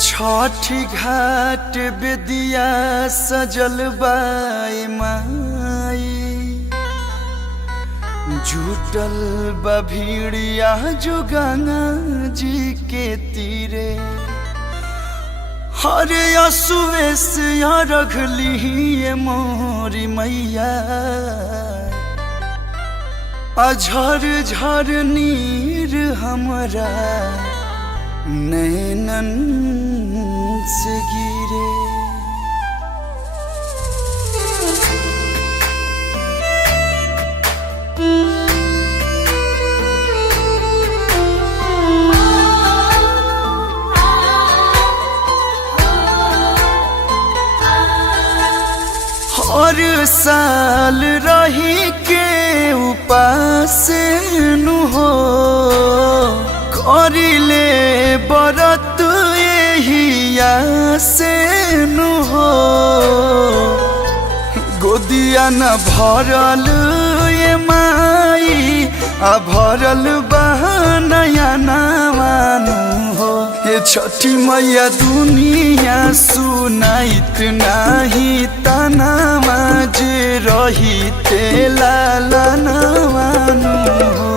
छठी घाट बेदिया सजल बाई माई, जुटल बा भीड़िया जो गंगा जी के तीरे। हरे असुए से रखली मोरी मैया, अझर झर नीर हमरा नैनन से गिरे। हर साल रही के उपास नु हो, करिले बरत यहिया से नु हो। गोदिया न भरल ये माई, आ भरल बहनया नवानु हो। ये छठी मैया दुनिया सुनाइत नाही तनावा, जे रही तेला नवानु हो।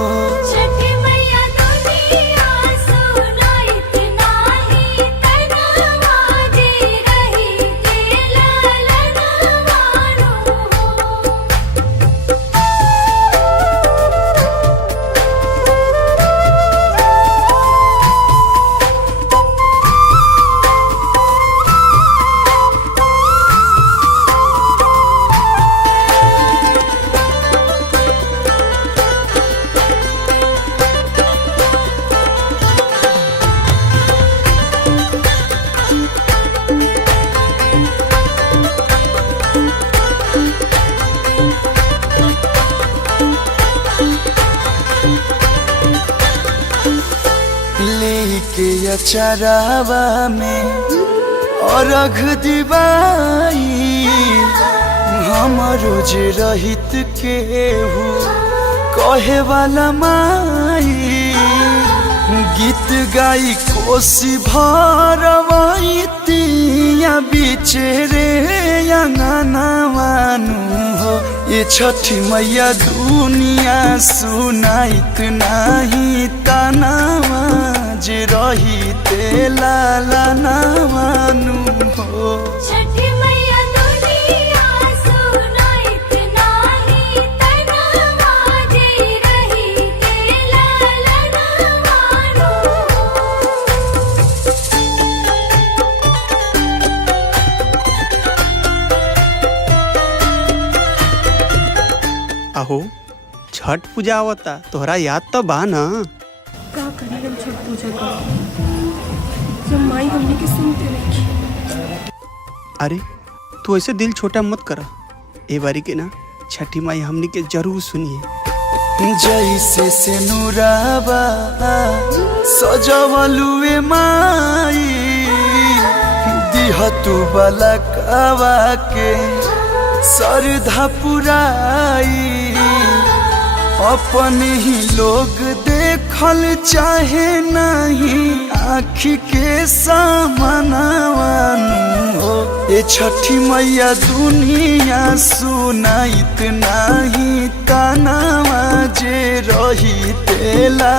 लेके अचरावा में अर्घ दिवाई, हमरो जे रहित केहू कहे वाला माई। गीत गाई कोसी भरवाईती या बिचरे अंगनावानु हो। ये छठी मैया दुनिया सुनाइत नाही तनावा, जे रही तेला नवानु हो। छठी मैया दुनिया सुनाइत नाही तनावा, जे रही तेला नवानु हो। अहो छठ पूजा आवता, तोहरा याद तो बा ना? का करी हम छठ पूजा कर, जब माई हमने के सुनते नहीं। अरे तू ऐसे दिल छोटा मत करा, ए बारी के ना छठी माई हमने के जरूर सुनिए। जैसे से नूराबा सजवलुए माई, दिहतु बलकवा के सरधा पुराई। अपन ही लोग देखल चाहे नहीं आँखी के सामनावानु हो। ये छठी मैया दुनिया सुनाइत नाही तनावा, जे रही तेला